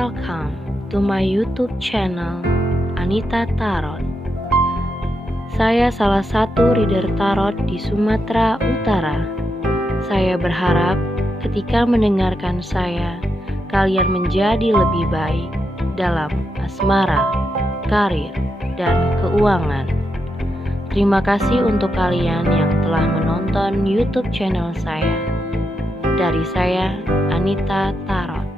Welcome to my YouTube channel Anita Tarot. Saya salah satu reader tarot di Sumatera Utara. Saya berharap ketika mendengarkan saya, kalian menjadi lebih baik dalam asmara, karir, dan keuangan. Terima kasih untuk kalian yang telah menonton YouTube channel saya. Dari saya, Anita Tarot.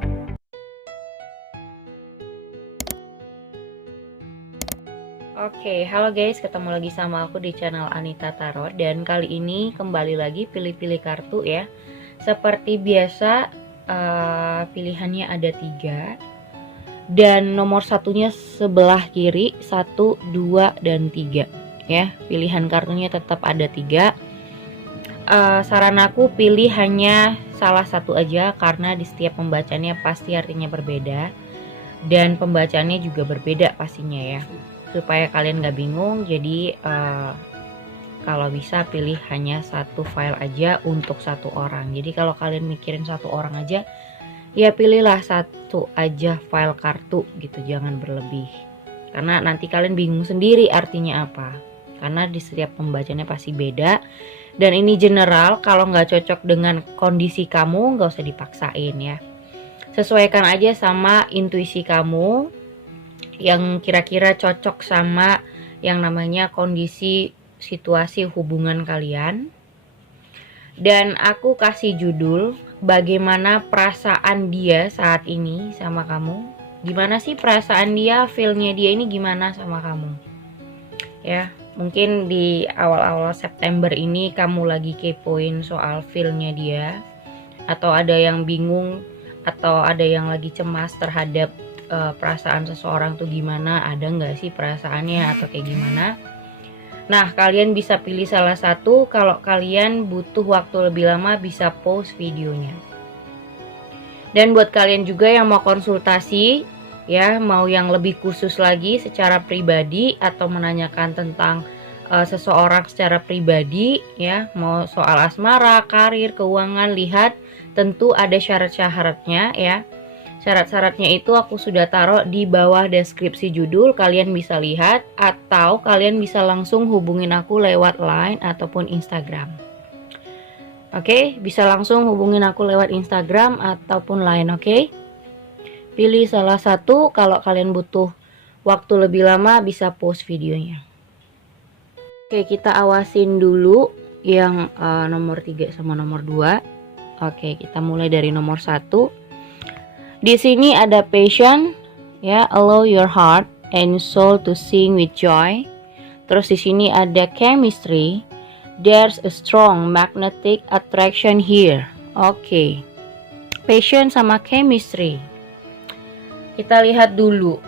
Oke, halo guys, ketemu lagi sama aku di channel Anita Tarot. Dan kali ini kembali lagi pilih-pilih kartu ya. Seperti biasa, pilihannya ada 3. Dan nomor satunya sebelah kiri, 1, 2, dan 3 ya. Pilihan kartunya tetap ada 3. Saran aku pilih hanya salah satu aja, karena di setiap pembacaannya pasti artinya berbeda. Dan pembacaannya juga berbeda pastinya ya, supaya kalian gak bingung. Jadi kalau bisa pilih hanya satu file aja untuk satu orang. Jadi kalau kalian mikirin satu orang aja, ya pilihlah satu aja file kartu gitu, jangan berlebih, karena nanti kalian bingung sendiri artinya apa, karena di setiap pembacanya pasti beda. Dan ini general, kalau nggak cocok dengan kondisi kamu nggak usah dipaksain ya, sesuaikan aja sama intuisi kamu yang kira-kira cocok sama yang namanya kondisi situasi hubungan kalian. Dan aku kasih judul, bagaimana perasaan dia saat ini sama kamu. Gimana sih perasaan dia, feel-nya dia ini gimana sama kamu ya. Mungkin di awal-awal September ini kamu lagi kepoin soal feel-nya dia, atau ada yang bingung, atau ada yang lagi cemas terhadap perasaan seseorang tuh gimana, ada nggak sih perasaannya atau kayak gimana. Nah, kalian bisa pilih salah satu. Kalau kalian butuh waktu lebih lama bisa pause videonya. Dan buat kalian juga yang mau konsultasi ya, mau yang lebih khusus lagi secara pribadi, atau menanyakan tentang seseorang secara pribadi ya, mau soal asmara, karir, keuangan, lihat, tentu ada syarat-syaratnya ya. Syarat-syaratnya itu aku sudah taruh di bawah deskripsi judul, kalian bisa lihat, atau kalian bisa langsung hubungin aku lewat Line ataupun Instagram. Oke, bisa langsung hubungin aku lewat Instagram ataupun Line, oke? Pilih salah satu. Kalau kalian butuh waktu lebih lama bisa pause videonya. Oke, kita awasin dulu yang nomor 3 sama nomor 2. Oke, kita mulai dari nomor 1. Di sini ada passion ya, allow your heart and soul to sing with joy. Terus di sini ada chemistry, there's a strong magnetic attraction here. Oke, passion sama chemistry. Kita lihat dulu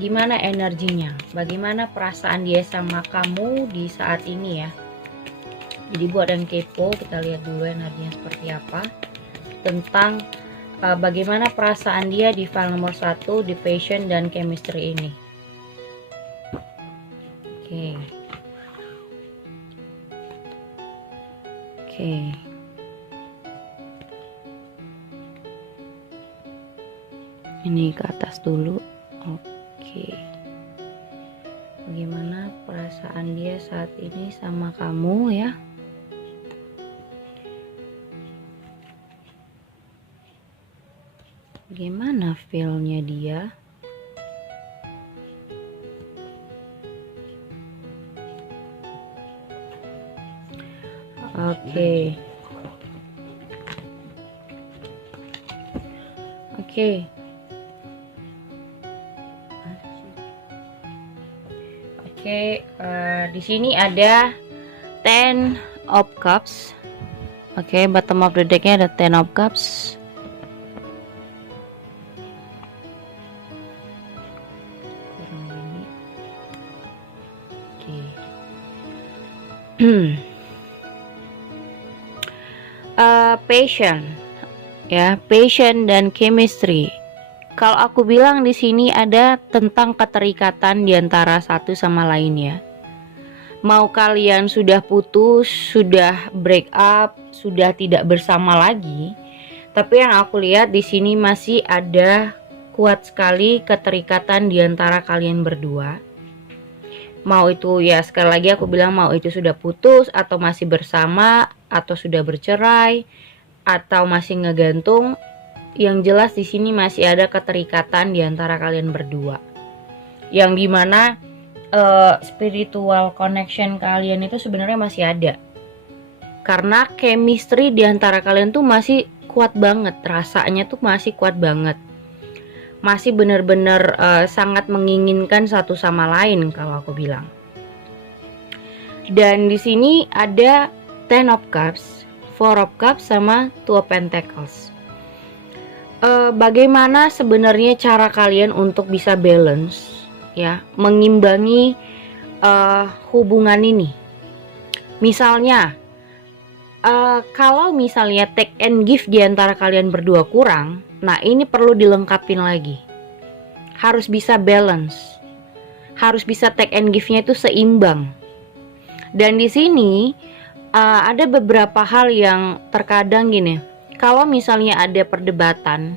gimana energinya, bagaimana perasaan dia sama kamu di saat ini ya. Jadi buat yang kepo, kita lihat dulu energinya seperti apa, tentang bagaimana perasaan dia di file nomor 1, di passion dan chemistry ini. Oke. Ini ke atas dulu. Oke. Bagaimana perasaan dia saat ini sama kamu ya? Gimana feel-nya dia? Oke. Di sini ada 10 of Cups. Oke, bottom of the decknya ada 10 of Cups. Passion ya, passion dan chemistry. Kalau aku bilang di sini ada tentang keterikatan di antara satu sama lainnya. Mau kalian sudah putus, sudah break up, sudah tidak bersama lagi, tapi yang aku lihat di sini masih ada kuat sekali keterikatan di antara kalian berdua. Mau itu ya sekali lagi aku bilang, mau itu sudah putus atau masih bersama atau sudah bercerai atau masih ngegantung, yang jelas di sini masih ada keterikatan di antara kalian berdua. Yang dimana spiritual connection kalian itu sebenarnya masih ada. Karena chemistry di antara kalian tuh masih kuat banget, rasanya tuh masih kuat banget. Masih benar-benar sangat menginginkan satu sama lain kalau aku bilang. Dan di sini ada Ten of Cups, Four of Cups sama Two of Pentacles. Bagaimana sebenarnya cara kalian untuk bisa balance, ya, mengimbangi hubungan ini? Misalnya, kalau misalnya take and give di antara kalian berdua kurang, nah ini perlu dilengkapin lagi. Harus bisa balance, harus bisa take and give-nya itu seimbang. Dan di sini ada beberapa hal yang terkadang gini, kalau misalnya ada perdebatan,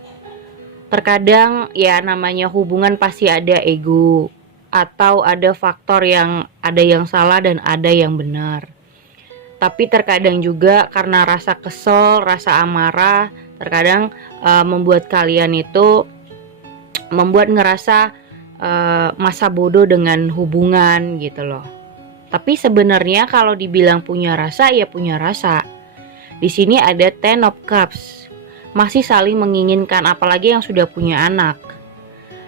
terkadang ya namanya hubungan pasti ada ego, atau ada faktor yang ada yang salah dan ada yang benar. Tapi terkadang juga karena rasa kesel, rasa amarah, terkadang membuat kalian itu ngerasa masa bodoh dengan hubungan gitu loh. Tapi sebenarnya kalau dibilang punya rasa, ya punya rasa. Di sini ada Ten of Cups, masih saling menginginkan, apalagi yang sudah punya anak.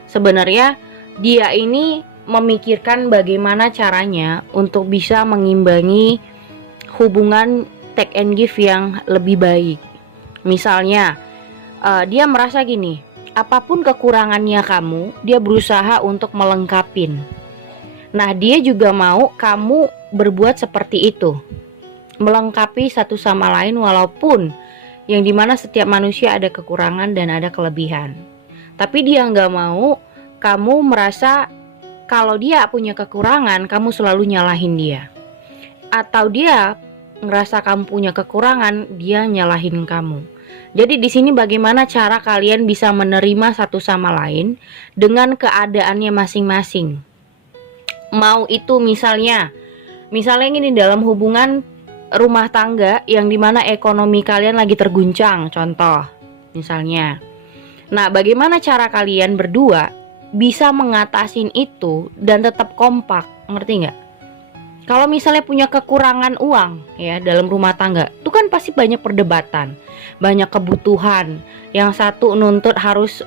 Sebenarnya dia ini memikirkan bagaimana caranya untuk bisa mengimbangi hubungan take and give yang lebih baik. Misalnya dia merasa gini, apapun kekurangannya kamu, dia berusaha untuk melengkapin. Nah dia juga mau kamu berbuat seperti itu, melengkapi satu sama lain, walaupun yang dimana setiap manusia ada kekurangan dan ada kelebihan. Tapi dia nggak mau kamu merasa kalau dia punya kekurangan kamu selalu nyalahin dia, atau dia ngerasa kamu punya kekurangan dia nyalahin kamu. Jadi di sini bagaimana cara kalian bisa menerima satu sama lain dengan keadaannya masing-masing. Mau itu misalnya gini, dalam hubungan rumah tangga yang dimana ekonomi kalian lagi terguncang, contoh misalnya. Nah bagaimana cara kalian berdua bisa mengatasin itu dan tetap kompak, ngerti nggak? Kalau misalnya punya kekurangan uang ya dalam rumah tangga, itu kan pasti banyak perdebatan, banyak kebutuhan. Yang satu nuntut harus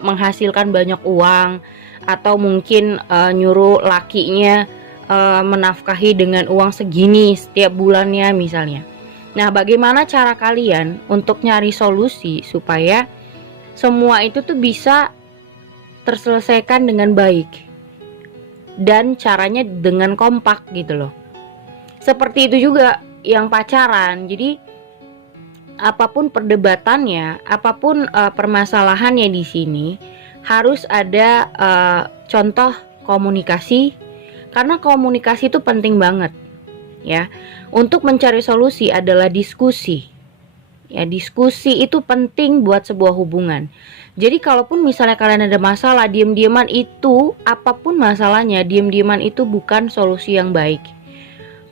menghasilkan banyak uang, atau mungkin nyuruh lakinya menafkahi dengan uang segini setiap bulannya misalnya. Nah, bagaimana cara kalian untuk nyari solusi supaya semua itu tuh bisa terselesaikan dengan baik? Dan caranya dengan kompak gitu loh. Seperti itu juga yang pacaran. Jadi apapun perdebatannya, apapun permasalahannya di sini harus ada contoh komunikasi, karena komunikasi itu penting banget ya. Untuk mencari solusi adalah diskusi. Ya, diskusi itu penting buat sebuah hubungan. Jadi kalaupun misalnya kalian ada masalah, diam-diaman itu, apapun masalahnya, diam-diaman itu bukan solusi yang baik.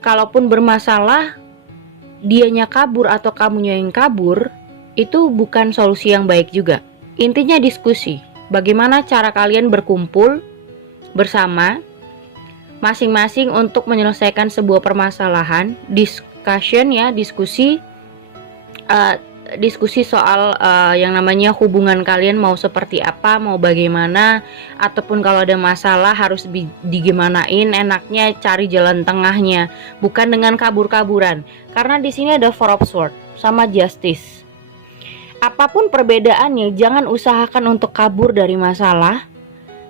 Kalaupun bermasalah, dianya kabur atau kamunya yang kabur, itu bukan solusi yang baik juga. Intinya diskusi. Bagaimana cara kalian berkumpul bersama masing-masing untuk menyelesaikan sebuah permasalahan, discussion ya, diskusi soal yang namanya hubungan kalian mau seperti apa, mau bagaimana, ataupun kalau ada masalah harus digimanain, enaknya cari jalan tengahnya, bukan dengan kabur-kaburan. Karena di sini ada Four of Swords sama Justice. Apapun perbedaannya, jangan usahakan untuk kabur dari masalah,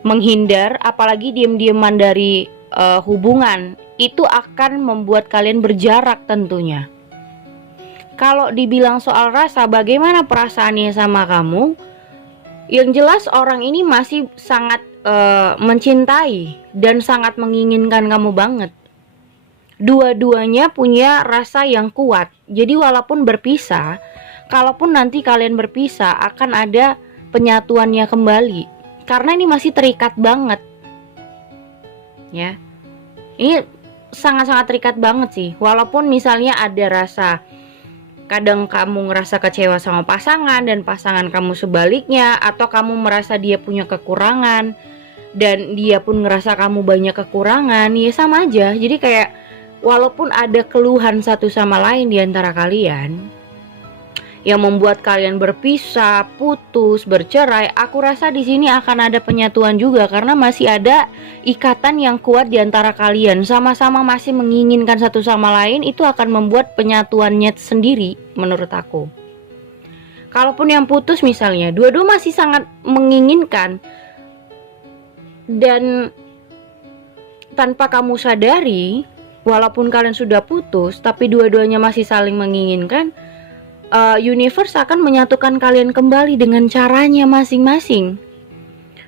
menghindar, apalagi diam-diaman dari hubungan. Itu akan membuat kalian berjarak tentunya. Kalau dibilang soal rasa, bagaimana perasaannya sama kamu? Yang jelas orang ini masih sangat mencintai dan sangat menginginkan kamu banget. Dua-duanya punya rasa yang kuat. Jadi walaupun berpisah, kalaupun nanti kalian berpisah, akan ada penyatuannya kembali. Karena ini masih terikat banget. Ya. Ini sangat-sangat terikat banget sih. Walaupun misalnya ada rasa, kadang kamu ngerasa kecewa sama pasangan dan pasangan kamu sebaliknya, atau kamu merasa dia punya kekurangan dan dia pun ngerasa kamu banyak kekurangan, ya sama aja. Jadi kayak walaupun ada keluhan satu sama lain di antara kalian yang membuat kalian berpisah, putus, bercerai, aku rasa di sini akan ada penyatuan juga karena masih ada ikatan yang kuat di antara kalian. Sama-sama masih menginginkan satu sama lain, itu akan membuat penyatuannya sendiri menurut aku. Kalaupun yang putus misalnya, dua-dua masih sangat menginginkan dan tanpa kamu sadari, walaupun kalian sudah putus, tapi dua-duanya masih saling menginginkan, universe akan menyatukan kalian kembali dengan caranya masing-masing.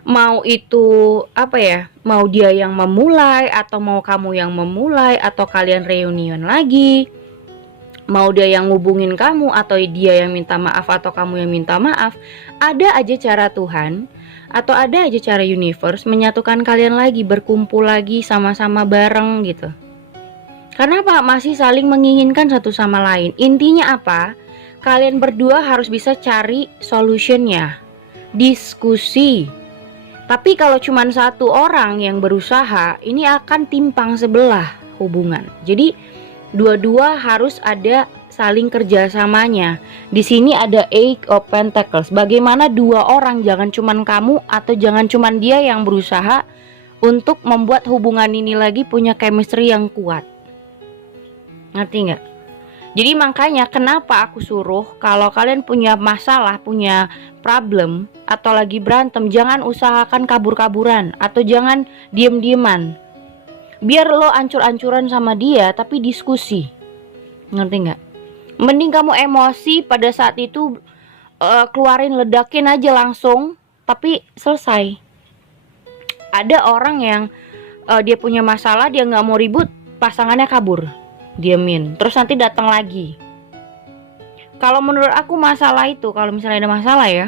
Mau itu apa ya, mau dia yang memulai atau mau kamu yang memulai, atau kalian reunian lagi, mau dia yang ngubungin kamu atau dia yang minta maaf atau kamu yang minta maaf, ada aja cara Tuhan atau ada aja cara universe menyatukan kalian lagi, berkumpul lagi sama-sama bareng gitu. Karena apa? Masih saling menginginkan satu sama lain. Intinya apa? Kalian berdua harus bisa cari solutionnya, diskusi. Tapi kalau cuma satu orang yang berusaha, ini akan timpang sebelah hubungan. Jadi dua-dua harus ada saling kerjasamanya. Di sini ada Eight of Pentacles. Bagaimana dua orang, jangan cuma kamu atau jangan cuma dia yang berusaha untuk membuat hubungan ini lagi punya chemistry yang kuat. Ngerti nggak? Jadi makanya kenapa aku suruh kalau kalian punya masalah, punya problem, atau lagi berantem, jangan usahakan kabur-kaburan atau jangan diem-dieman. Biar lo ancur-ancuran sama dia tapi diskusi. Ngerti nggak? Mending kamu emosi pada saat itu, keluarin, ledakin aja langsung, tapi selesai. Ada orang yang dia punya masalah, dia nggak mau ribut, pasangannya kabur, diemin, terus nanti datang lagi. Kalau menurut aku masalah itu, kalau misalnya ada masalah ya,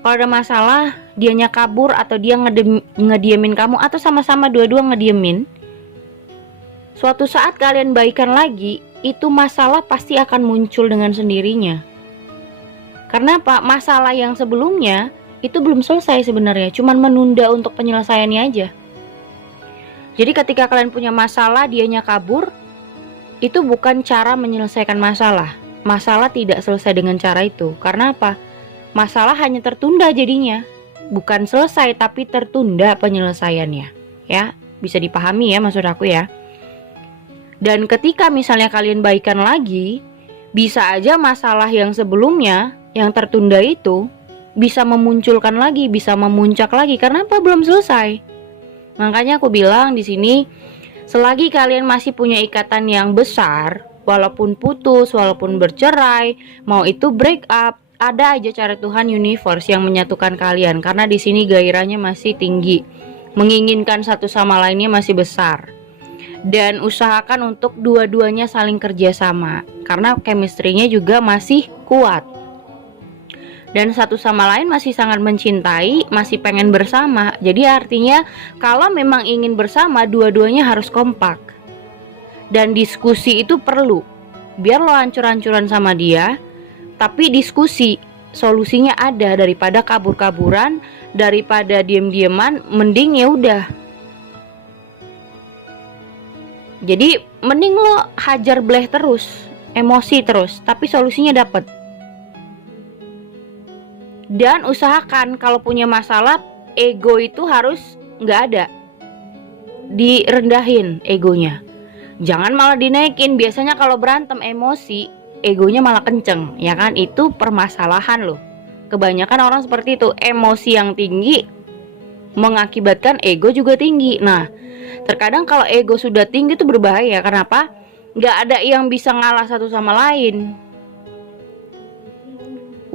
kalau ada masalah dianya kabur atau dia ngediemin kamu atau sama-sama dua-dua ngediemin, suatu saat kalian baikan lagi, itu masalah pasti akan muncul dengan sendirinya. Karena apa? Masalah yang sebelumnya itu belum selesai sebenarnya, cuman menunda untuk penyelesaiannya aja. Jadi ketika kalian punya masalah dianya kabur, itu bukan cara menyelesaikan masalah. Masalah tidak selesai dengan cara itu. Karena apa? Masalah hanya tertunda jadinya. Bukan selesai tapi tertunda penyelesaiannya. Ya, bisa dipahami ya maksud aku ya. Dan ketika misalnya kalian baikan lagi, bisa aja masalah yang sebelumnya yang tertunda itu bisa memunculkan lagi, bisa memuncak lagi. Karena apa? Belum selesai. Makanya aku bilang di sini, selagi kalian masih punya ikatan yang besar, walaupun putus, walaupun bercerai, mau itu break up, ada aja cara Tuhan universe yang menyatukan kalian. Karena di sini gairahnya masih tinggi, menginginkan satu sama lainnya masih besar. Dan usahakan untuk dua-duanya saling kerjasama, karena chemistry-nya juga masih kuat. Dan satu sama lain masih sangat mencintai, masih pengen bersama. Jadi artinya kalau memang ingin bersama, dua-duanya harus kompak. Dan diskusi itu perlu. Biar lo hancur-hancuran sama dia, tapi diskusi, solusinya ada. Daripada kabur-kaburan, daripada diem-dieman, mending ya udah. Jadi mending lo hajar bleh terus, emosi terus, tapi solusinya dapet. Dan usahakan kalau punya masalah, ego itu harus nggak ada, direndahin egonya. Jangan malah dinaikin. Biasanya kalau berantem emosi, egonya malah kenceng, ya kan? Itu permasalahan loh. Kebanyakan orang seperti itu, emosi yang tinggi mengakibatkan ego juga tinggi. Nah, terkadang kalau ego sudah tinggi itu berbahaya. Kenapa? Nggak ada yang bisa ngalah satu sama lain.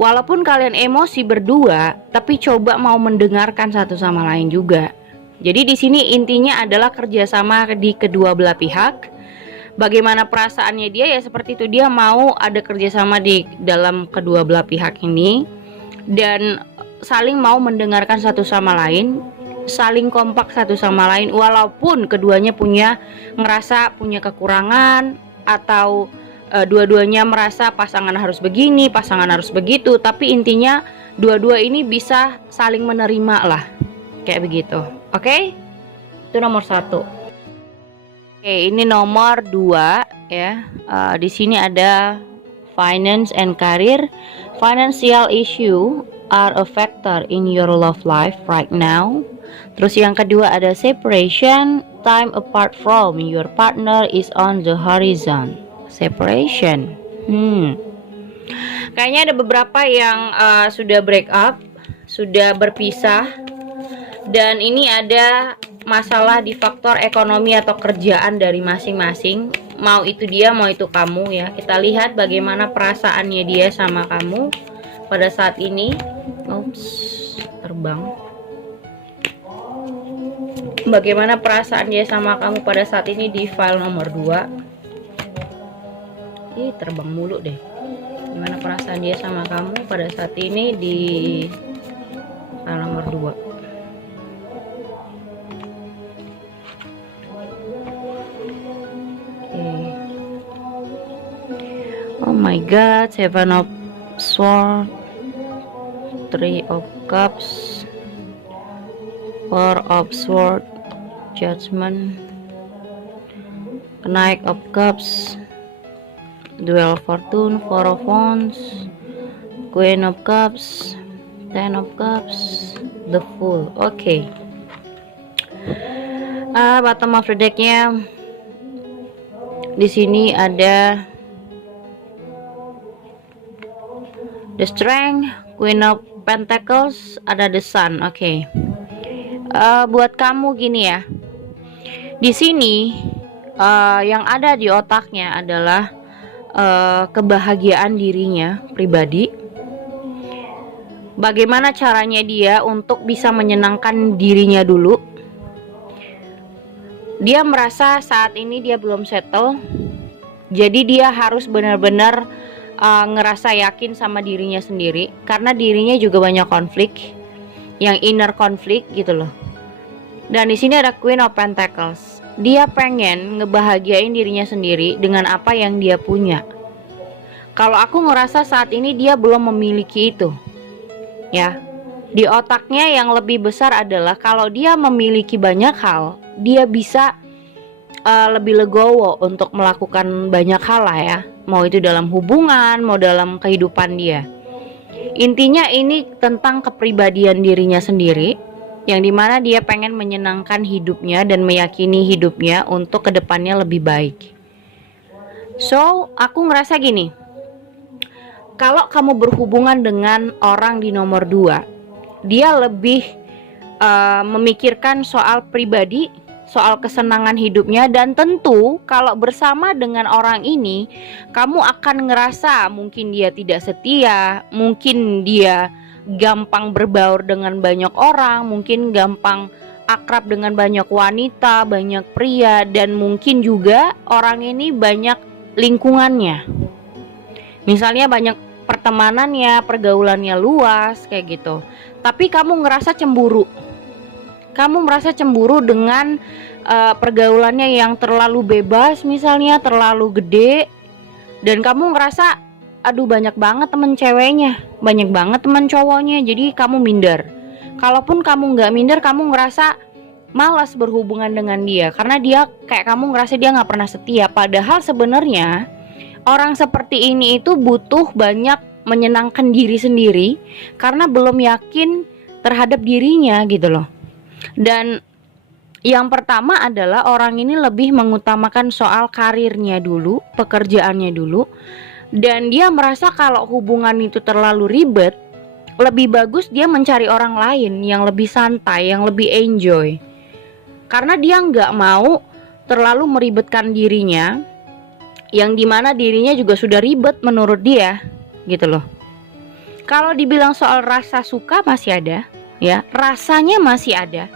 Walaupun kalian emosi berdua, tapi coba mau mendengarkan satu sama lain juga. Jadi di sini intinya adalah kerjasama di kedua belah pihak. Bagaimana perasaannya dia ya seperti itu, dia mau ada kerjasama di dalam kedua belah pihak ini. Dan saling mau mendengarkan satu sama lain, saling kompak satu sama lain, walaupun keduanya ngerasa punya kekurangan, atau dua-duanya merasa pasangan harus begini, pasangan harus begitu, tapi intinya dua-dua ini bisa saling menerima lah, kayak begitu. Oke? Itu nomor 1. Oke, ini nomor 2 ya. Di sini ada finance and career. Financial issue are a factor in your love life right now. Terus yang kedua ada separation, time apart from your partner is on the horizon. Separation. Kayaknya ada beberapa yang sudah break up, sudah berpisah, dan ini ada masalah di faktor ekonomi atau kerjaan dari masing-masing. Mau itu dia, mau itu kamu ya. Kita lihat bagaimana perasaannya dia sama kamu pada saat ini. Oops, terbang. Bagaimana perasaan dia sama kamu pada saat ini di file nomor 2. Terbang mulu deh. Gimana perasaan dia sama kamu pada saat ini di file nomor 2. Oh my god, 7 of Swords, 3 of Cups, 4 of Swords, Judgment, Knight of Cups, Duel of Fortune, 4 of Wands, Queen of Cups, 10 of Cups, The Fool. Oke. Bottom of the decknya di sini ada The Strength, Queen of Pentacles, ada The Sun. Oke. Buat kamu gini ya. Di sini yang ada di otaknya adalah kebahagiaan dirinya pribadi. Bagaimana caranya dia untuk bisa menyenangkan dirinya dulu. Dia merasa saat ini dia belum settle. Jadi dia harus benar-benar ngerasa yakin sama dirinya sendiri, karena dirinya juga banyak konflik, yang inner konflik gitu loh. Dan di sini ada Queen of Pentacles. Dia pengen ngebahagiain dirinya sendiri dengan apa yang dia punya. Kalau aku ngerasa saat ini dia belum memiliki itu. Ya. Di otaknya yang lebih besar adalah kalau dia memiliki banyak hal, dia bisa lebih legowo untuk melakukan banyak hal lah ya. Mau itu dalam hubungan, mau dalam kehidupan dia. Intinya ini tentang kepribadian dirinya sendiri, yang dimana dia pengen menyenangkan hidupnya dan meyakini hidupnya untuk kedepannya lebih baik. So, aku ngerasa gini, kalau kamu berhubungan dengan orang di nomor 2, dia lebih memikirkan soal pribadi, soal kesenangan hidupnya, dan tentu kalau bersama dengan orang ini, kamu akan ngerasa mungkin dia tidak setia, mungkin dia gampang berbaur dengan banyak orang, mungkin gampang akrab dengan banyak wanita, banyak pria, dan mungkin juga orang ini banyak lingkungannya. Misalnya banyak pertemanannya, pergaulannya luas kayak gitu. Tapi kamu ngerasa cemburu. Kamu merasa cemburu dengan pergaulannya yang terlalu bebas, misalnya terlalu gede, dan kamu ngerasa aduh banyak banget temen ceweknya, banyak banget temen cowoknya, jadi kamu minder. Kalaupun kamu nggak minder, kamu ngerasa malas berhubungan dengan dia, karena dia kayak kamu ngerasa dia nggak pernah setia. Padahal sebenarnya orang seperti ini itu butuh banyak menyenangkan diri sendiri, karena belum yakin terhadap dirinya gitu loh. Dan yang pertama adalah orang ini lebih mengutamakan soal karirnya dulu, pekerjaannya dulu. Dan dia merasa kalau hubungan itu terlalu ribet, lebih bagus dia mencari orang lain yang lebih santai, yang lebih enjoy. Karena dia nggak mau terlalu meribetkan dirinya, yang dimana dirinya juga sudah ribet menurut dia, gitu loh. Kalau dibilang soal rasa suka masih ada, ya, rasanya masih ada.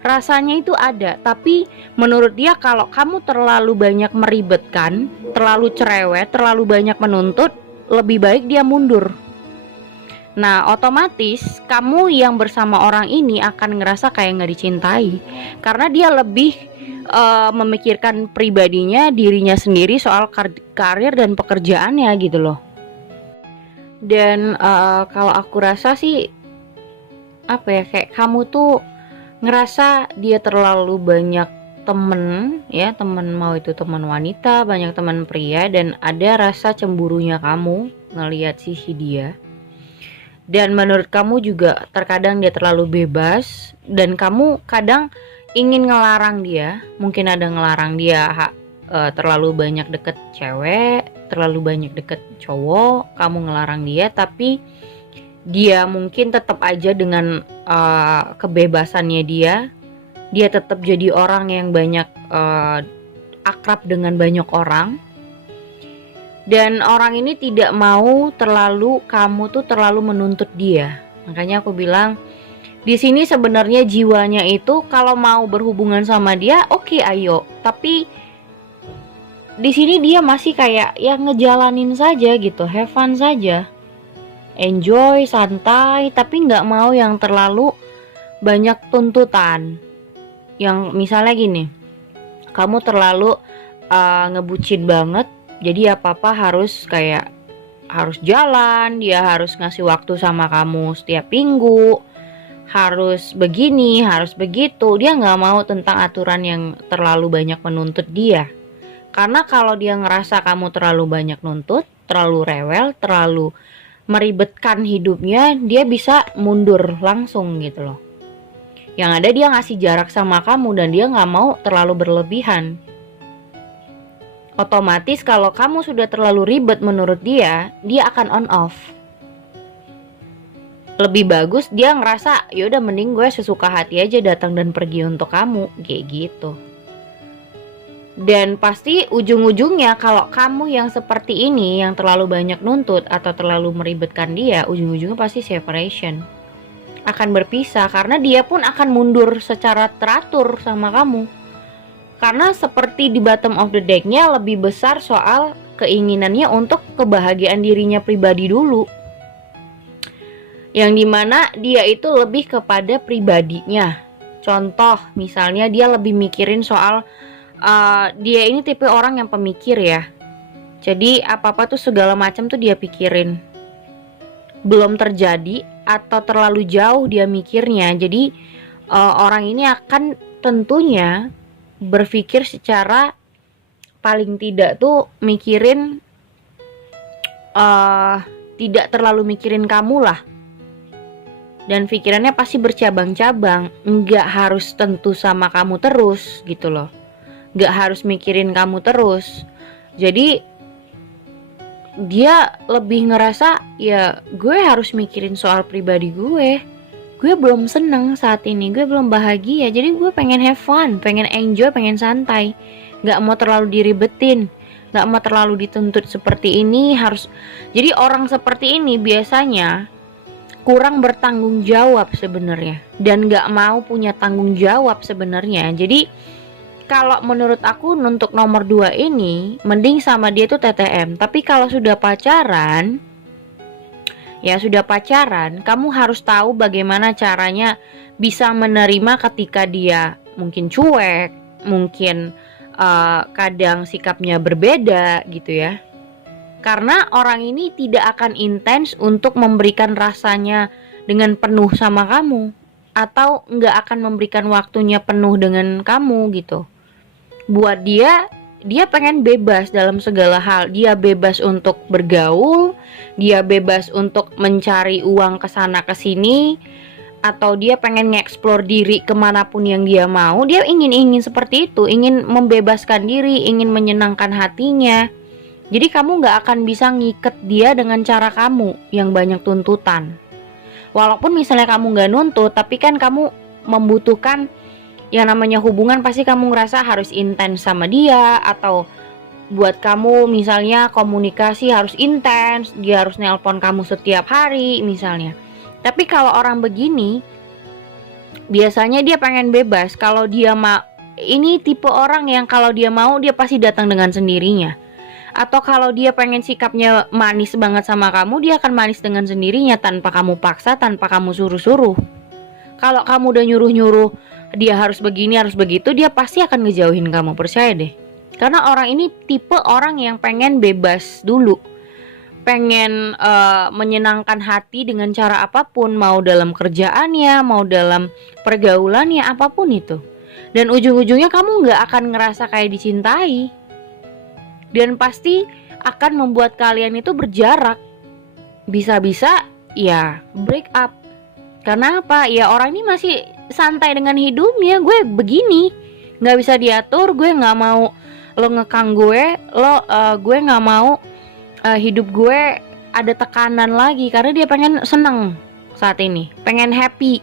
Rasanya itu ada, tapi menurut dia kalau kamu terlalu banyak meribetkan, terlalu cerewet, terlalu banyak menuntut, lebih baik dia mundur. Nah, otomatis kamu yang bersama orang ini akan ngerasa kayak nggak dicintai, karena dia lebih memikirkan pribadinya, dirinya sendiri soal karir dan pekerjaannya gitu loh. Dan kalau aku rasa sih apa ya, kayak kamu tuh ngerasa dia terlalu banyak temen ya, temen, mau itu teman wanita, banyak teman pria, dan ada rasa cemburunya kamu ngelihat sisi dia. Dan menurut kamu juga terkadang dia terlalu bebas, dan kamu kadang ingin ngelarang dia, mungkin ada ngelarang dia terlalu banyak deket cewek, terlalu banyak deket cowok, kamu ngelarang dia, tapi dia mungkin tetap aja dengan kebebasannya dia tetap jadi orang yang banyak akrab dengan banyak orang. Dan orang ini tidak mau kamu tuh terlalu menuntut dia. Makanya aku bilang di sini sebenarnya jiwanya itu kalau mau berhubungan sama dia, oke, ayo. Tapi di sini dia masih kayak ya ngejalanin saja gitu, have fun saja, enjoy, santai, tapi nggak mau yang terlalu banyak tuntutan. Yang misalnya gini, kamu terlalu ngebucin banget, jadi apa-apa harus jalan, dia harus ngasih waktu sama kamu setiap minggu, harus begini, harus begitu. Dia nggak mau tentang aturan yang terlalu banyak menuntut dia. Karena kalau dia ngerasa kamu terlalu banyak nuntut, terlalu rewel, terlalu meribetkan hidupnya, dia bisa mundur langsung gitu loh. Yang ada dia ngasih jarak sama kamu, dan dia nggak mau terlalu berlebihan. Otomatis kalau kamu sudah terlalu ribet menurut dia akan on off. Lebih bagus dia ngerasa yaudah mending gue sesuka hati aja datang dan pergi untuk kamu, kayak gitu. Dan pasti ujung-ujungnya kalau kamu yang seperti ini, yang terlalu banyak nuntut atau terlalu meribetkan dia, ujung-ujungnya pasti separation, akan berpisah, karena dia pun akan mundur secara teratur sama kamu. Karena seperti di bottom of the deck-nya lebih besar soal keinginannya untuk kebahagiaan dirinya pribadi dulu. Yang dimana dia itu lebih kepada pribadinya. Contoh misalnya dia lebih mikirin soal dia ini tipe orang yang pemikir ya. Jadi apa-apa tuh segala macam tuh dia pikirin. Belum terjadi atau terlalu jauh dia mikirnya. Jadi orang ini akan tentunya berpikir secara paling tidak tuh mikirin tidak terlalu mikirin kamu lah. Dan pikirannya pasti bercabang-cabang, nggak harus tentu sama kamu terus gitu loh, nggak harus mikirin kamu terus. Jadi dia lebih ngerasa ya gue harus mikirin soal pribadi gue belum seneng saat ini, gue belum bahagia, jadi gue pengen have fun, pengen enjoy, pengen santai, gak mau terlalu diribetin, gak mau terlalu dituntut seperti ini harus. Jadi orang seperti ini biasanya kurang bertanggung jawab sebenarnya, dan gak mau punya tanggung jawab sebenarnya. Jadi kalau menurut aku untuk nomor 2 ini mending sama dia tuh TTM. Tapi kalau sudah pacaran, kamu harus tahu bagaimana caranya bisa menerima ketika dia mungkin cuek, mungkin kadang sikapnya berbeda gitu ya. Karena orang ini tidak akan intens untuk memberikan rasanya dengan penuh sama kamu, atau nggak akan memberikan waktunya penuh dengan kamu gitu. Buat dia pengen bebas dalam segala hal. Dia bebas untuk bergaul, dia bebas untuk mencari uang kesana kesini, atau dia pengen nge-explore diri kemanapun yang dia mau. Dia ingin seperti itu, ingin membebaskan diri, ingin menyenangkan hatinya. Jadi kamu gak akan bisa ngiket dia dengan cara kamu yang banyak tuntutan. Walaupun misalnya kamu gak nuntut, tapi kan kamu membutuhkan yang namanya hubungan, pasti kamu ngerasa harus intens sama dia, atau buat kamu misalnya komunikasi harus intens, dia harus nelpon kamu setiap hari misalnya. Tapi kalau orang begini biasanya dia pengen bebas. Kalau dia ini tipe orang yang kalau dia mau dia pasti datang dengan sendirinya. Atau kalau dia pengen sikapnya manis banget sama kamu, dia akan manis dengan sendirinya tanpa kamu paksa, tanpa kamu suruh-suruh. Kalau kamu udah nyuruh-nyuruh dia harus begini, harus begitu, dia pasti akan ngejauhin kamu, percaya deh. Karena orang ini tipe orang yang pengen bebas dulu, pengen menyenangkan hati dengan cara apapun, mau dalam kerjaannya, mau dalam pergaulannya, apapun itu. Dan ujung-ujungnya kamu gak akan ngerasa kayak dicintai, dan pasti akan membuat kalian itu berjarak. Bisa-bisa ya break up. Karena apa? Ya orang ini masih santai dengan hidupnya. Gue begini, gak bisa diatur. Gue gak mau lo ngekang gue. Gue gak mau hidup gue ada tekanan lagi. Karena dia pengen seneng saat ini, pengen happy.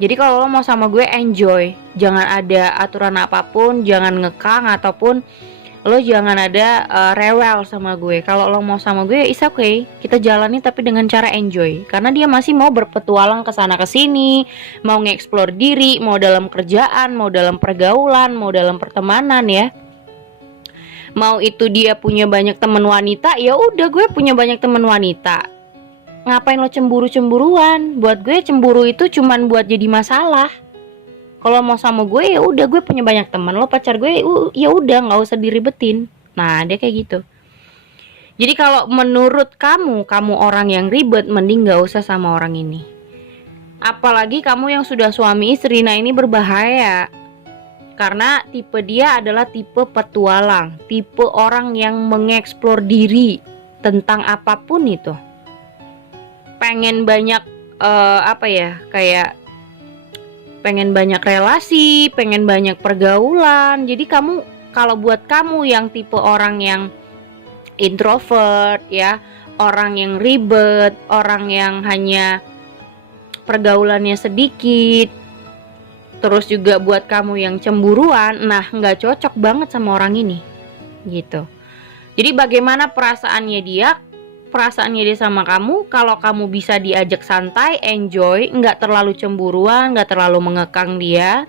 Jadi kalau lo mau sama gue, enjoy. Jangan ada aturan apapun. Jangan ngekang ataupun lo jangan ada rewel sama gue. Kalau lo mau sama gue, it's okay, kita jalani tapi dengan cara enjoy. Karena dia masih mau berpetualang kesana kesini, mau nge-explore diri, mau dalam kerjaan, mau dalam pergaulan, mau dalam pertemanan ya. Mau itu dia punya banyak teman wanita, ya udah gue punya banyak teman wanita. Ngapain lo cemburu-cemburuan? Buat gue cemburu itu cuman buat jadi masalah. Kalau mau sama gue ya udah, gue punya banyak teman. Lo pacar gue ya udah, nggak usah diribetin. Nah dia kayak gitu. Jadi kalau menurut kamu orang yang ribet, mending nggak usah sama orang ini. Apalagi kamu yang sudah suami istri, nah ini berbahaya. Karena tipe dia adalah tipe petualang, tipe orang yang mengeksplor diri tentang apapun itu. Pengen banyak kayak pengen banyak relasi, pengen banyak pergaulan. Jadi kalau buat kamu yang tipe orang yang introvert ya, orang yang ribet, orang yang hanya pergaulannya sedikit, terus juga buat kamu yang cemburuan, nah nggak cocok banget sama orang ini gitu. Jadi bagaimana perasaannya dia sama kamu? Kalau kamu bisa diajak santai, enjoy, nggak terlalu cemburuan, nggak terlalu mengekang dia,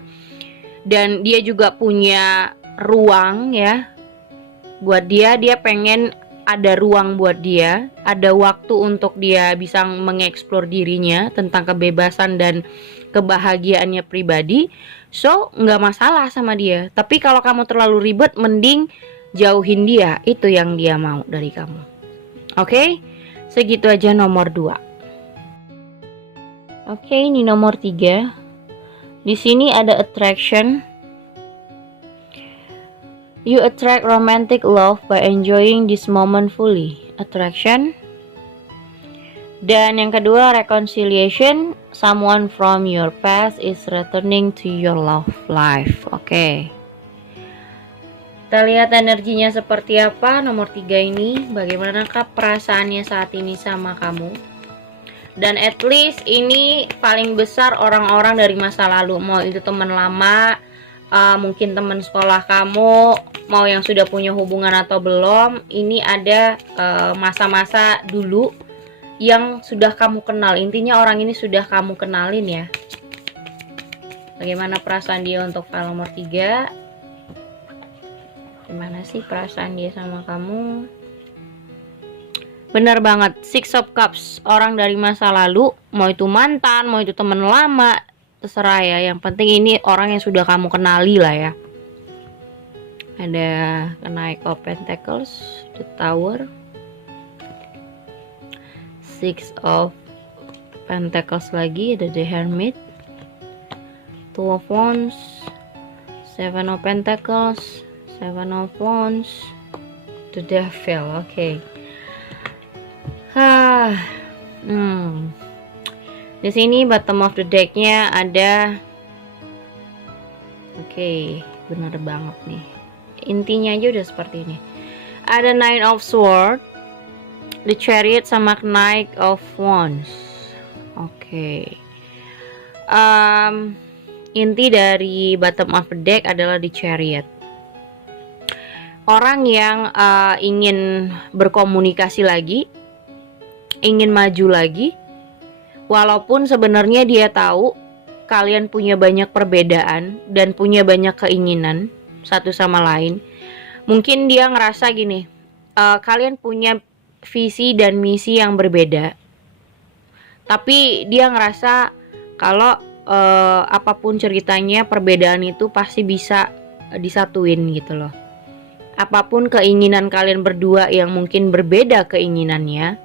dan dia juga punya ruang ya buat dia pengen ada ruang buat dia, ada waktu untuk dia bisa mengeksplor dirinya tentang kebebasan dan kebahagiaannya pribadi. So nggak masalah sama dia. Tapi kalau kamu terlalu ribet, mending jauhin dia. Itu yang dia mau dari kamu. Oke, segitu aja nomor 2. Oke, ini nomor 3. Di sini ada attraction. You attract romantic love by enjoying this moment fully. Attraction. Dan yang kedua, reconciliation. Someone from your past is returning to your love life. Oke. Kita lihat energinya seperti apa nomor 3 ini. Bagaimanakah perasaannya saat ini sama kamu? Dan at least ini paling besar orang-orang dari masa lalu. Mau itu teman lama, mungkin teman sekolah kamu, mau yang sudah punya hubungan atau belum. Ini ada masa-masa dulu yang sudah kamu kenal. Intinya orang ini sudah kamu kenalin ya. Bagaimana perasaan dia untuk file nomor 3? Gimana sih perasaan dia sama kamu? Bener banget, Six of Cups. Orang dari masa lalu, mau itu mantan, mau itu teman lama, terserah ya. Yang penting ini orang yang sudah kamu kenali lah ya. Ada Knight of Pentacles, The Tower, Six of Pentacles lagi, ada The Hermit, Two of Wands, Seven of Pentacles, Seven of Wands, The Devil. Oke. Di sini bottom of the decknya ada. Oke, bener banget nih. Intinya aja udah seperti ini. Ada Nine of Swords, The Chariot sama Knight of Wands. Oke. Inti dari bottom of the deck adalah The Chariot. Orang yang ingin berkomunikasi lagi, ingin maju lagi, walaupun sebenarnya dia tahu kalian punya banyak perbedaan dan punya banyak keinginan satu sama lain. Mungkin dia ngerasa gini, kalian punya visi dan misi yang berbeda, tapi dia ngerasa kalau apapun ceritanya perbedaan itu pasti bisa disatuin gitu loh. Apapun keinginan kalian berdua yang mungkin berbeda keinginannya,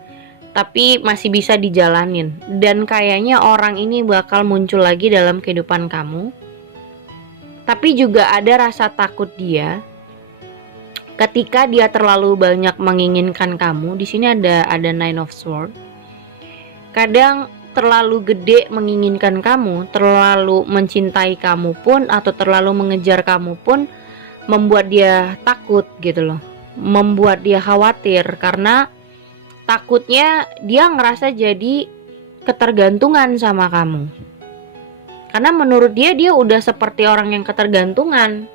tapi masih bisa dijalanin. Dan kayaknya orang ini bakal muncul lagi dalam kehidupan kamu. Tapi juga ada rasa takut dia ketika dia terlalu banyak menginginkan kamu. Di sini ada Nine of Swords. Kadang terlalu gede menginginkan kamu, terlalu mencintai kamu pun, atau terlalu mengejar kamu pun membuat dia takut gitu loh, membuat dia khawatir, karena takutnya dia ngerasa jadi ketergantungan sama kamu. Karena menurut dia udah seperti orang yang ketergantungan.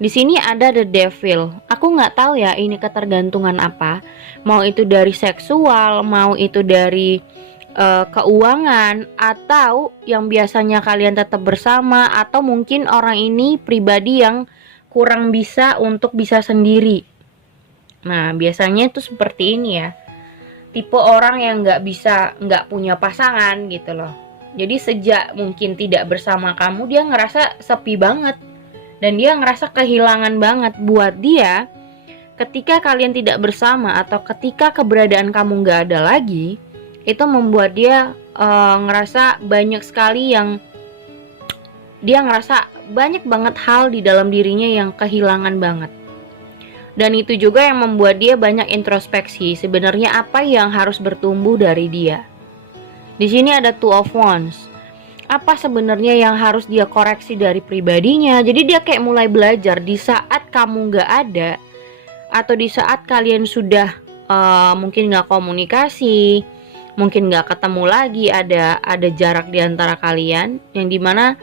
Di sini ada the devil. Aku nggak tahu ya ini ketergantungan apa. Mau itu dari seksual, mau itu dari keuangan, atau yang biasanya kalian tetap bersama, atau mungkin orang ini pribadi yang kurang bisa untuk bisa sendiri. Nah, biasanya itu seperti ini ya. Tipe orang yang nggak punya pasangan gitu loh. Jadi sejak mungkin tidak bersama kamu, dia ngerasa sepi banget. Dan dia ngerasa kehilangan banget. Buat dia, ketika kalian tidak bersama atau ketika keberadaan kamu nggak ada lagi, itu membuat dia ngerasa banyak sekali yang dia ngerasa banyak banget hal di dalam dirinya yang kehilangan banget. Dan itu juga yang membuat dia banyak introspeksi, sebenarnya apa yang harus bertumbuh dari dia. Di sini ada Two of Wands. Apa sebenarnya yang harus dia koreksi dari pribadinya. Jadi dia kayak mulai belajar di saat kamu gak ada, atau di saat kalian sudah mungkin gak komunikasi, mungkin gak ketemu lagi, ada jarak di antara kalian, yang dimana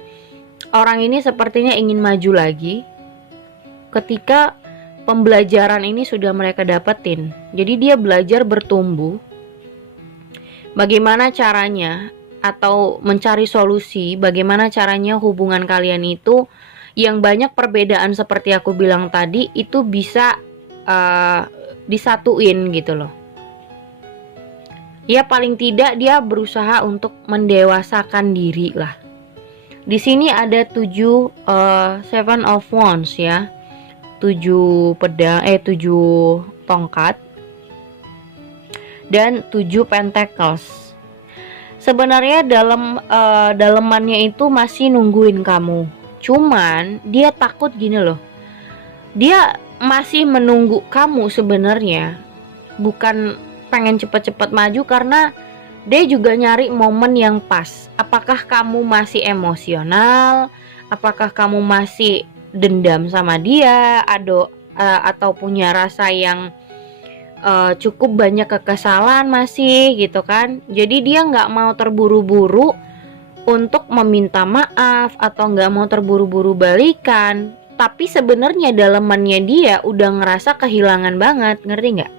orang ini sepertinya ingin maju lagi ketika pembelajaran ini sudah mereka dapetin. Jadi dia belajar bertumbuh, bagaimana caranya, atau mencari solusi bagaimana caranya hubungan kalian itu yang banyak perbedaan seperti aku bilang tadi itu bisa disatuin gitu loh. Ya paling tidak dia berusaha untuk mendewasakan diri lah. Di sini ada 7 Seven of Wands ya. 7 pedang 7 tongkat dan 7 pentacles. Sebenarnya dalemannya itu masih nungguin kamu. Cuman dia takut gini loh. Dia masih menunggu kamu sebenarnya. Bukan pengen cepet-cepet maju, karena dia juga nyari momen yang pas. Apakah kamu masih emosional? Apakah kamu masih dendam sama dia? Atau punya rasa yang cukup banyak kekesalan masih gitu kan. Jadi dia nggak mau terburu-buru untuk meminta maaf, atau nggak mau terburu-buru balikan. Tapi sebenarnya dalemannya dia udah ngerasa kehilangan banget, ngerti nggak?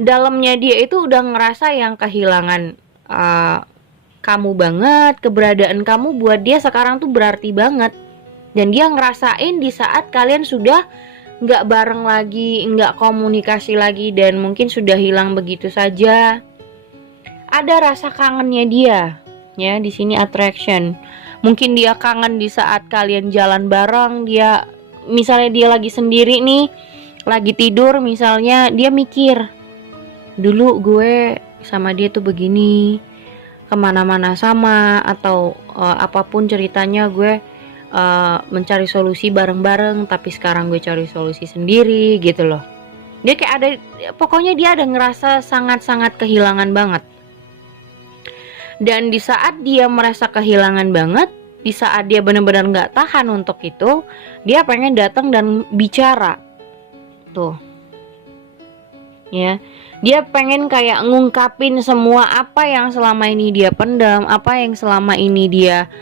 Dalamnya dia itu udah ngerasa yang kehilangan kamu banget. Keberadaan kamu buat dia sekarang tuh berarti banget. Dan dia ngerasain di saat kalian sudah nggak bareng lagi, nggak komunikasi lagi, dan mungkin sudah hilang begitu saja. Ada rasa kangennya dia, ya di sini attraction. Mungkin dia kangen di saat kalian jalan bareng. Dia misalnya dia lagi sendiri nih, lagi tidur misalnya, dia mikir, dulu gue sama dia tuh begini, kemana-mana sama, atau apapun ceritanya gue mencari solusi bareng-bareng, tapi sekarang gue cari solusi sendiri gitu loh. Dia kayak ada, pokoknya dia ada ngerasa sangat-sangat kehilangan banget. Dan di saat dia merasa kehilangan banget, di saat dia benar-benar gak tahan untuk itu, dia pengen datang dan bicara. Tuh ya, dia pengen kayak ngungkapin semua apa yang selama ini dia pendam, apa yang selama ini dia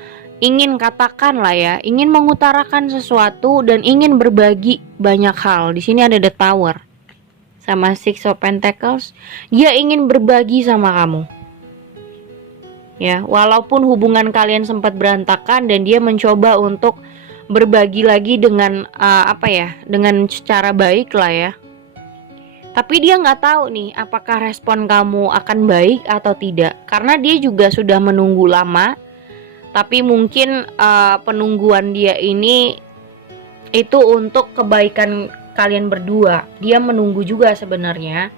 ingin katakan lah ya, ingin mengutarakan sesuatu dan ingin berbagi banyak hal. Di sini ada the Tower sama Six of Pentacles. Dia ingin berbagi sama kamu. Ya, walaupun hubungan kalian sempat berantakan dan dia mencoba untuk berbagi lagi dengan dengan secara baik lah ya. Tapi dia nggak tahu nih apakah respon kamu akan baik atau tidak, karena dia juga sudah menunggu lama. Tapi mungkin penungguan dia ini itu untuk kebaikan kalian berdua. Dia menunggu juga sebenarnya,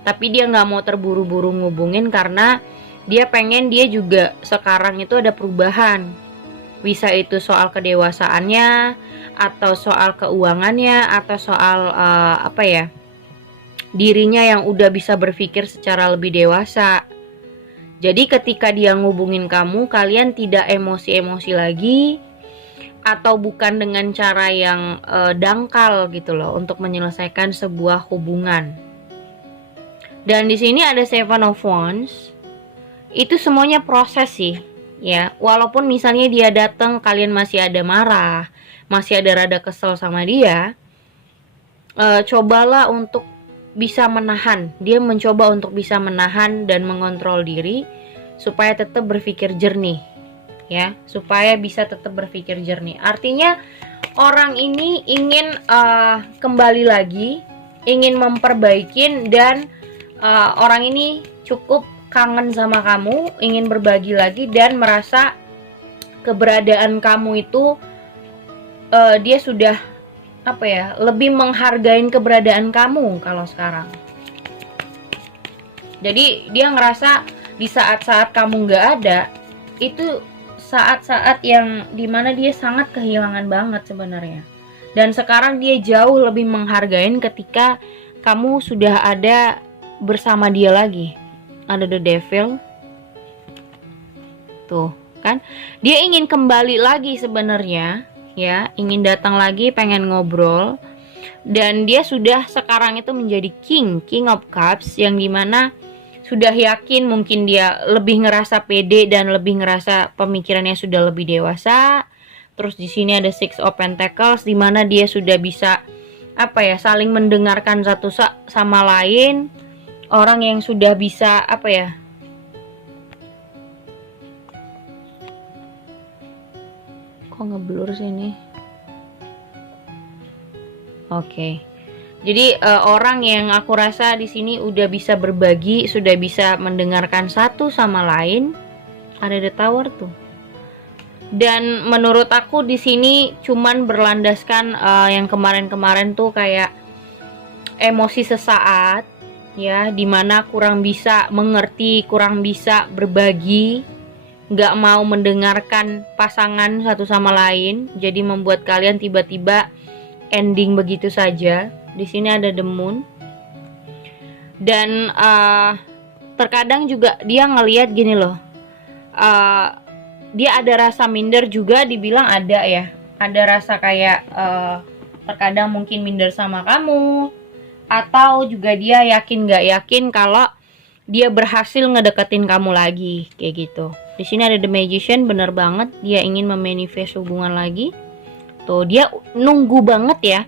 tapi dia nggak mau terburu-buru ngubungin karena dia pengen dia juga sekarang itu ada perubahan. Bisa itu soal kedewasaannya, atau soal keuangannya, atau soal dirinya yang udah bisa berpikir secara lebih dewasa. Jadi ketika dia ngubungin kamu, kalian tidak emosi-emosi lagi, atau bukan dengan cara yang dangkal gitu loh untuk menyelesaikan sebuah hubungan. Dan di sini ada Seven of Wands. Itu semuanya proses sih, ya. Walaupun misalnya dia datang, kalian masih ada marah, masih ada rada kesel sama dia, cobalah untuk bisa menahan. Dia mencoba untuk bisa menahan dan mengontrol diri supaya tetap berpikir jernih, ya, supaya bisa tetap berpikir jernih. Artinya orang ini ingin kembali lagi, ingin memperbaikin, dan orang ini cukup kangen sama kamu, ingin berbagi lagi, dan merasa keberadaan kamu itu dia sudah lebih menghargain keberadaan kamu kalau sekarang. Jadi dia ngerasa di saat-saat kamu nggak ada, itu saat-saat yang dimana dia sangat kehilangan banget sebenarnya. Dan sekarang dia jauh lebih menghargain ketika kamu sudah ada bersama dia lagi. Ada the devil tuh kan, dia ingin kembali lagi sebenarnya, ya, ingin datang lagi, pengen ngobrol. Dan dia sudah sekarang itu menjadi king of cups, yang dimana sudah yakin, mungkin dia lebih ngerasa pede dan lebih ngerasa pemikirannya sudah lebih dewasa. Terus di sini ada Six of Pentacles, dimana dia sudah bisa saling mendengarkan satu sama lain. Orang yang sudah bisa kok ngeblur sini. Oke. Jadi orang yang aku rasa di sini udah bisa berbagi, sudah bisa mendengarkan satu sama lain. Ada the Tower tuh. Dan menurut aku di sini cuman berlandaskan yang kemarin-kemarin tuh kayak emosi sesaat, ya, dimana kurang bisa mengerti, kurang bisa berbagi, nggak mau mendengarkan pasangan satu sama lain, jadi membuat kalian tiba-tiba ending begitu saja. Di sini ada the Moon, dan terkadang juga dia ngelihat gini loh, dia ada rasa minder juga, dibilang ada ya, ada rasa kayak terkadang mungkin minder sama kamu, atau juga dia yakin nggak yakin kalau dia berhasil ngedeketin kamu lagi, kayak gitu. Di sini ada the Magician, bener banget, dia ingin memanifest hubungan lagi. Tuh, dia nunggu banget ya,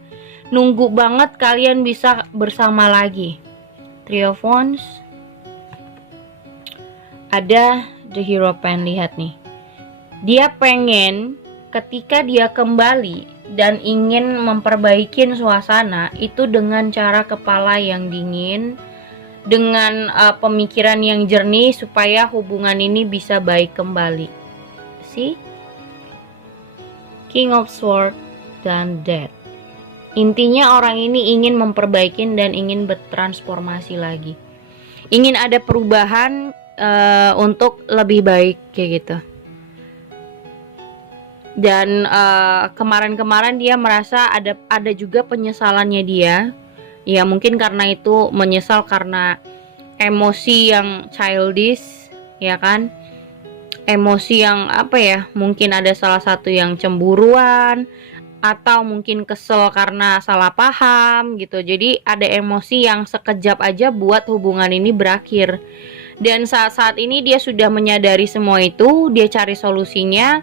nunggu banget kalian bisa bersama lagi. Three of Wands, ada the Hierophant, lihat nih. Dia pengen ketika dia kembali dan ingin memperbaiki suasana itu dengan cara kepala yang dingin, dengan pemikiran yang jernih, supaya hubungan ini bisa baik kembali. See? King of Swords dan Death. Intinya orang ini ingin memperbaiki dan ingin bertransformasi lagi. Ingin ada perubahan untuk lebih baik, kayak gitu. Dan kemarin-kemarin dia merasa ada juga penyesalannya dia. Ya mungkin karena itu menyesal karena emosi yang childish, ya kan, emosi yang mungkin ada salah satu yang cemburuan, atau mungkin kesel karena salah paham gitu. Jadi ada emosi yang sekejap aja buat hubungan ini berakhir. Dan saat ini dia sudah menyadari semua itu, dia cari solusinya.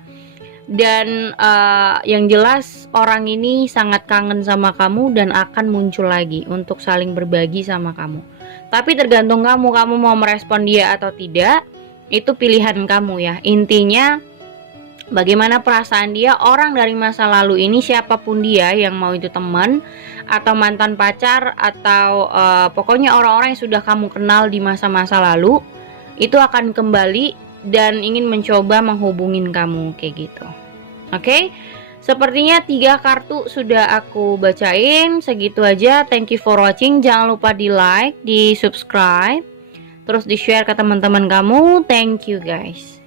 Dan yang jelas orang ini sangat kangen sama kamu dan akan muncul lagi untuk saling berbagi sama kamu. Tapi tergantung kamu mau merespon dia atau tidak, itu pilihan kamu ya. Intinya bagaimana perasaan dia, orang dari masa lalu ini, siapapun dia, yang mau itu teman atau mantan pacar atau pokoknya orang-orang yang sudah kamu kenal di masa-masa lalu, itu akan kembali dan ingin mencoba menghubungin kamu kayak gitu. Oke? Sepertinya 3 kartu sudah aku bacain. Segitu aja. Thank you for watching. Jangan lupa di like, di subscribe, terus di share ke teman-teman kamu. Thank you guys.